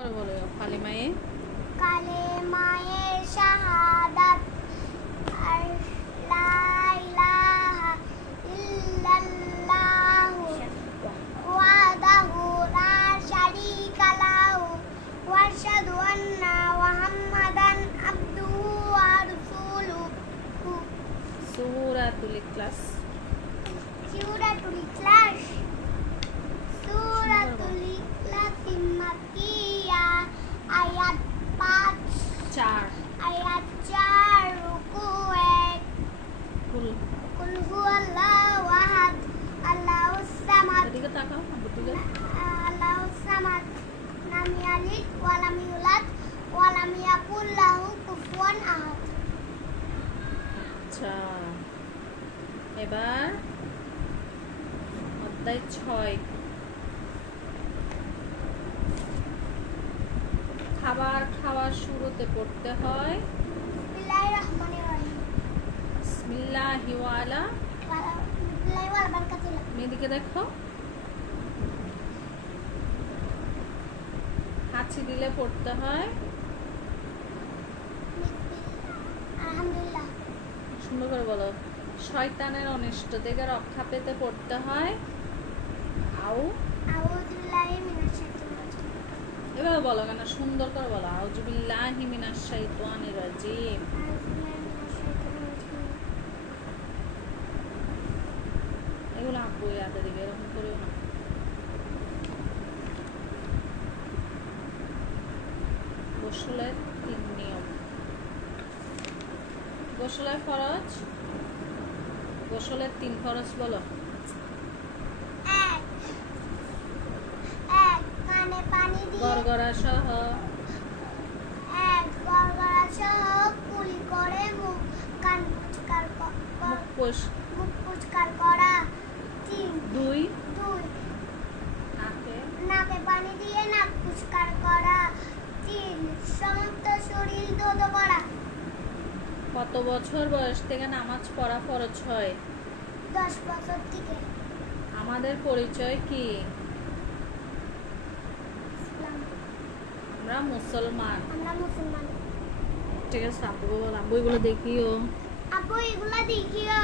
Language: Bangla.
বলো কালিমায়ে কালেমায়ে শাহাদাত আর লা ইলাহা ইল্লাল্লাহু ওয়াহদাহু লা শারীকা লাহু ওয়া আশহাদু আন্না মুহাম্মাদান আবদুহু ওয়া রাসূলুহু। সূরাতুল ইখলাস। সূরাতুল ইখলাস সূরাতুল ইখলাস মাক্কিয়া আয়াত 4 আয়াত 4 রুকু 1 কুল হুয়াল্লাহু আহাদ আল্লাহুস সামাদ। এদিকে তাকাও দিকে। আল্লাহুস সামাদ লাম ইয়ালিদ ওয়া লাম ইউলাদ ওয়া লাম ইয়াকুল লাহু কুফুয়ান আহাদ। আচ্ছা, এবার অধ্যায় 6। খাবার খাওয়ার শুরুতে পড়তে হয় বিসমিল্লাহির রহমানির রহিম। বিসমিল্লাহি ওয়ালা বিসমিল্লাহি ওয়ালা বারাকাতুল্লাহ। মেয়েদিকে দেখো। হাঁচি দিলে পড়তে হয় আলহামদুলিল্লাহ। সুন্দর করে বলো। শয়তানের অনিষ্ট থেকে রক্ষা পেতে পড়তে হয় আউযু বিল্লাহি মিনাশ শাইতানির রাজিম। এবার বলো কেন সুন্দর করে বলো। আউযু বিল্লাহি মিনাশ শাইতানির রাজিম। এগুলো আব্বু ইয়াদে দিবে, এরকম করিও না। গোসলের 3 নিয়ম। গোসলের ফরজ। গোসলের 3 ফরজ বলো। কানে পানি দিয়ে গড়গড়া সহ গড়গড়া সহ কুলি করে কান মুখ পরিষ্কার করা। 2 2 নাকে নাকে পানি দিয়ে নাক পরিষ্কার করা। 3 সমস্ত শরীর ধৌত করা। কত বছর বয়স থেকে নামাজ পড়া ফরজ হয়? 10 বছর থেকে। আমাদের পরিচয় কি? আমরা মুসলমান। আমরা মুসলমান। ঠিক আছে, আব্বু এগুলো দেখিও। আপু এগুলা দেখিও।